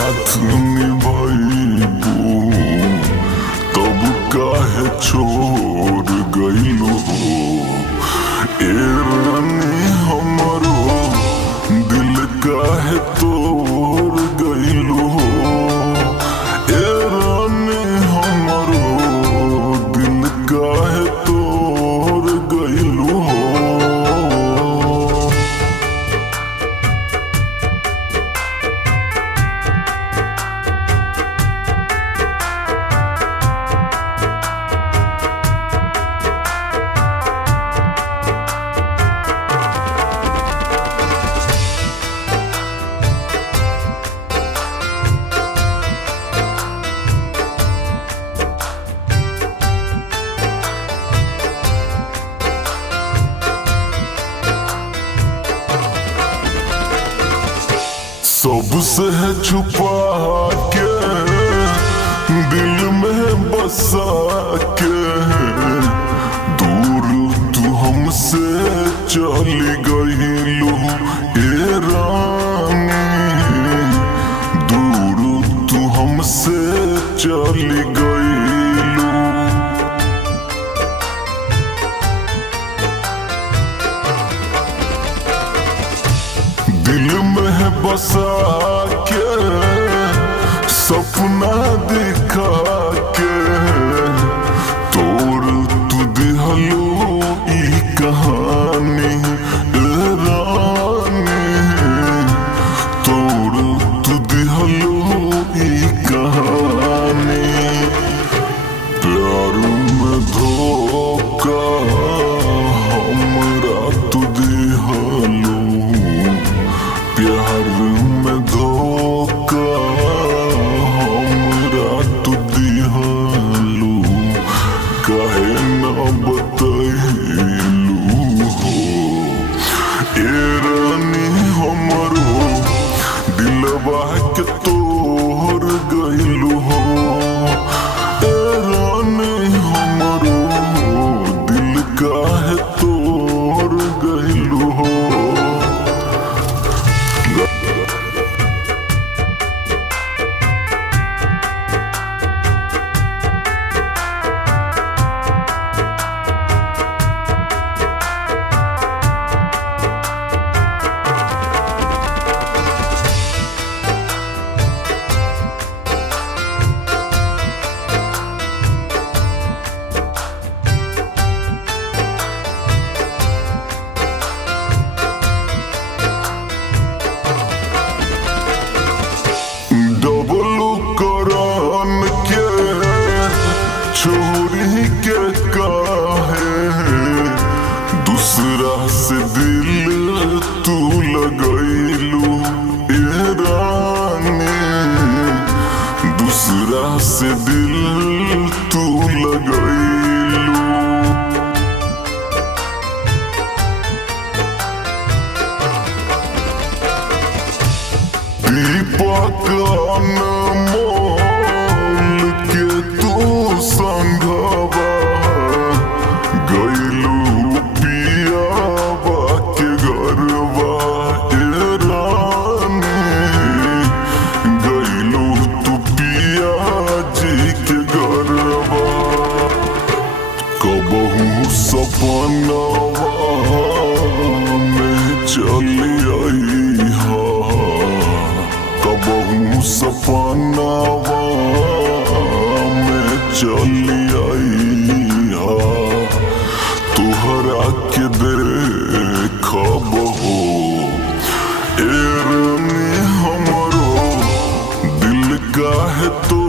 साथ निभाइबू तब काहे छोड़ गइलू ए रानी हमरो दिल काहे तोड़ गइलू ए रानी हमरो दिल काहे तोड़ गइलू सबसे है छुपा के दिल में बसा के दूर तू हमसे चली गइलू ए रानी दूर तू हमसे चली गइलू दिल में है बसा के सपना दिखा के तोड़ तू दिहलो ई कहानी ए रानी तोड़ तू दिहलो ई कहानी प्यार में धोखा हमरा तू दिहलो प्यार में धोखा हमरा तू दिहलू काहे न बतैलू हो ए रानी हमरो दिलवा के तोड़ गइलू हो ए रानी हमरो दिल काहे तोड़ गइलू हो छोरी के काहे दूसरा से दिल तू लगैलू ए रानी दूसरा से दिल तू लगैलू दीपक अनमोल के तू संगवा गइलू पियावा के घरवा ए रानी गइलू तू पिया जी के घरवा कबहू सपनवा में चली अइहा कबहू सपनवा चली अइहा तोहरा के देखब हो ए रानी हमरो दिल काहे तो